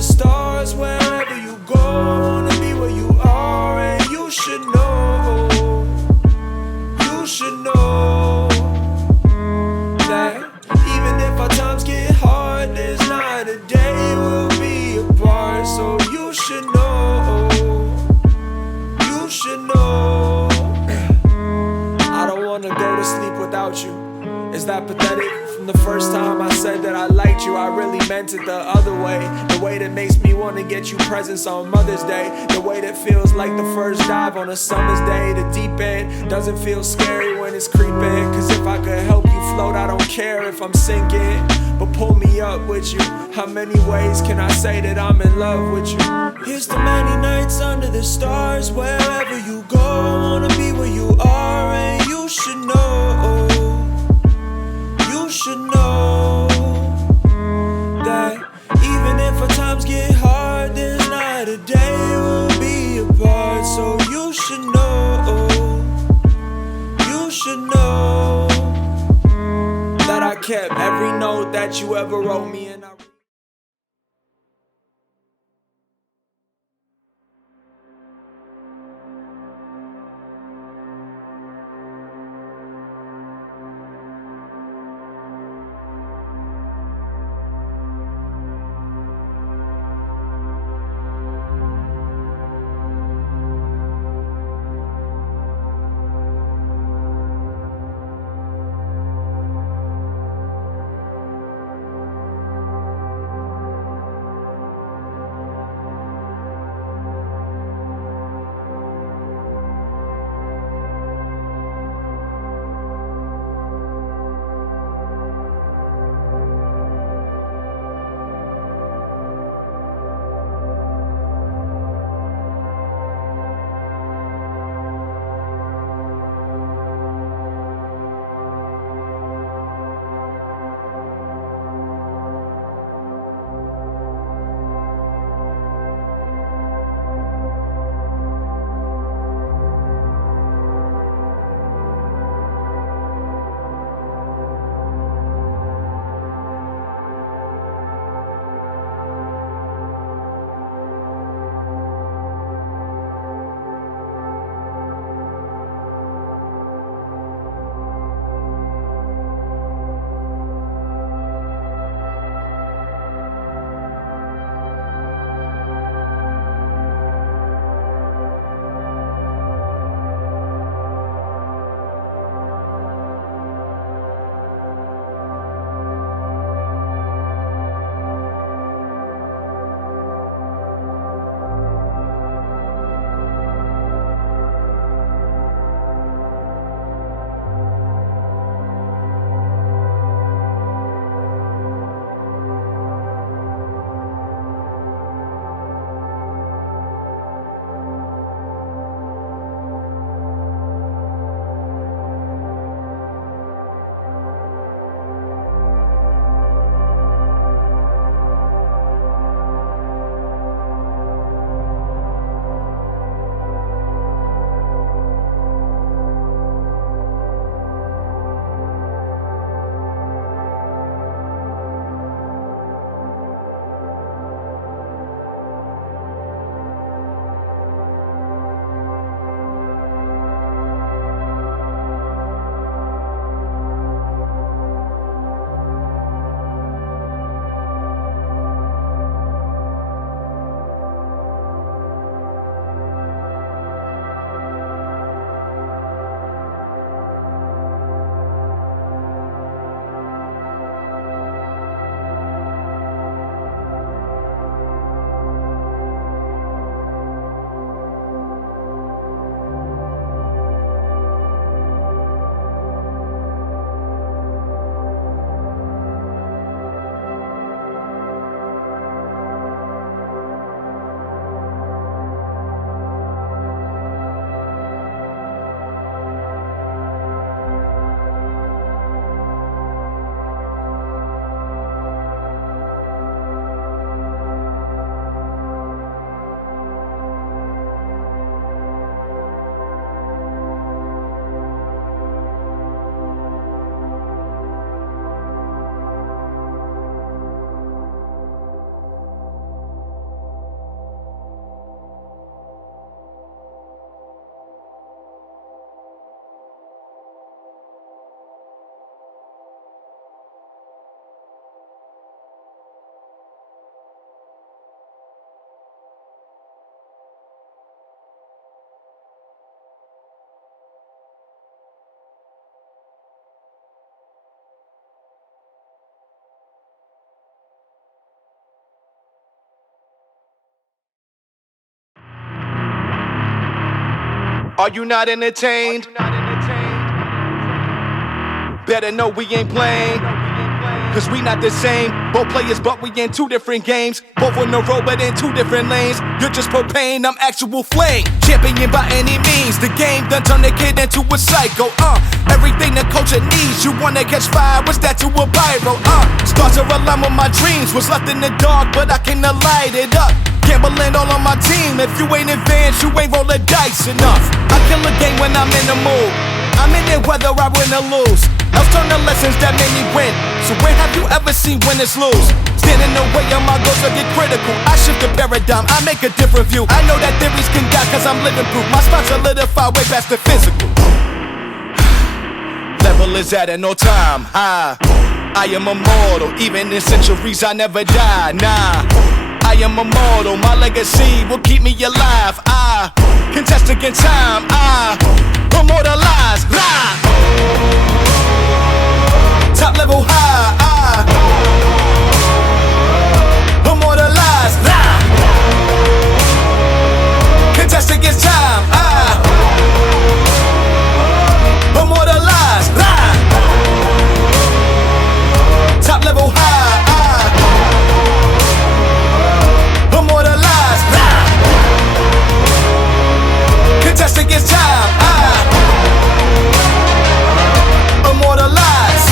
the stars. Wherever you go, I wanna be where you are. And you should know, you should know that even if our times get hard, there's not a day we'll be apart. So you should know, you should know. I don't wanna go to sleep without you. Is that pathetic? From the first time I said that I liked you, I really meant it the other way. The way that makes me wanna get you presents on Mother's Day. The way that feels like the first dive on a summer's day. The deep end doesn't feel scary when it's creeping. Cause if I could help you float, I don't care if I'm sinking. But pull me up with you. How many ways can I say that I'm in love with you? Here's to many nights under the stars. Wherever you go, I wanna be where you are. And you should know, you should know that even if our times get hard, there's not a day we'll be apart. So you should know, you should know that I kept every note that you ever wrote me, and I Are you not entertained? Better know we ain't playing, cause we not the same. Both players but we in two different games. Both on the road but in two different lanes. You're just propane, I'm actual flame. Champion by any means. The game done turned the kid into a psycho. Everything the culture needs. You wanna catch fire, what's that to a pyro? Stars are aligned with my dreams. Was left in the dark but I came to light it up. Gambling all on my team. If you ain't advanced, you ain't roll the dice enough. I kill a game when I'm in the mood. I'm in it whether I win or lose. Else turn the lessons that made me win. So when have you ever seen winners lose? Stand in the way of my goals, I get critical. I shift the paradigm, I make a different view. I know that theories can die cause I'm living proof. My spots solidify way past the physical. Level is at an all-time high. I am immortal, even in centuries I never die. Nah, I am immortal, my legacy will keep me alive. I contest against time, I immortalize. Top level high, immortalize. Contest against time, immortalize. Top level high, immortalize. Contest against time, immortalize.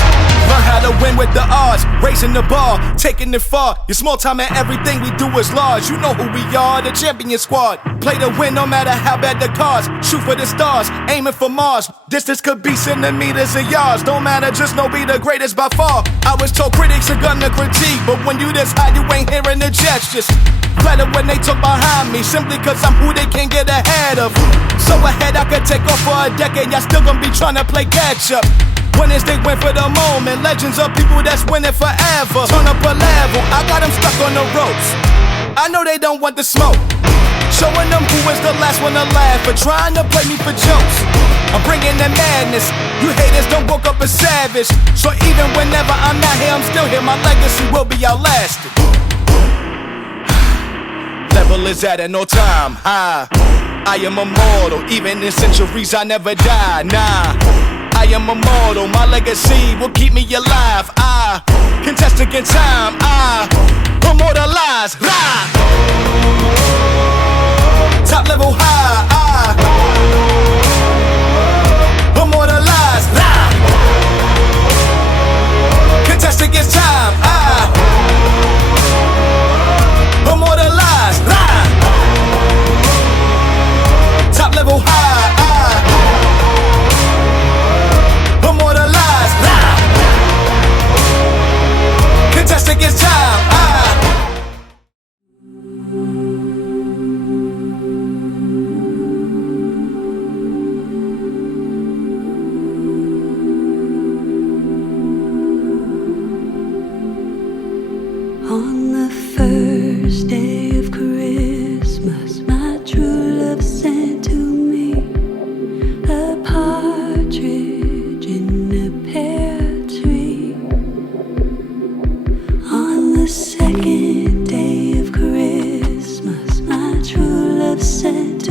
Learn how to win with the odds, raising the bar, taking it far. You're small time and everything we do is large. You know who we are, the champion squad. Play to win no matter how bad the cards. Shoot for the stars, aiming for Mars. Distance could be centimeters or yards. Don't matter, just know be the greatest by far. I was told critics are gonna critique, but when you this high, you ain't hearing the gestures. Flatter when they talk behind me, simply cause I'm who they can't get ahead of. So ahead I could take off for a decade, y'all still gonna be trying to play catch up. Winners they win for the moment, legends of people that's winning forever. Turn up a level, I got them stuck on the ropes. I know they don't want the smoke. Showing them who is the last one to laugh for trying to play me for jokes. I'm bringing the madness. You haters don't woke up a savage. So even whenever I'm not here, I'm still here. My legacy will be outlasted. Level is at an all-time high. I am immortal, even in centuries I never die. Nah, I am immortal, my legacy will keep me alive. I contest against time, I immortalize. Top level high, immortalize. Contest against time, immortalize. Top level high, immortalize. Contest against time, On the first day of Christmas, my true love sent to me a partridge in a pear tree. On the second day of Christmas, my true love sent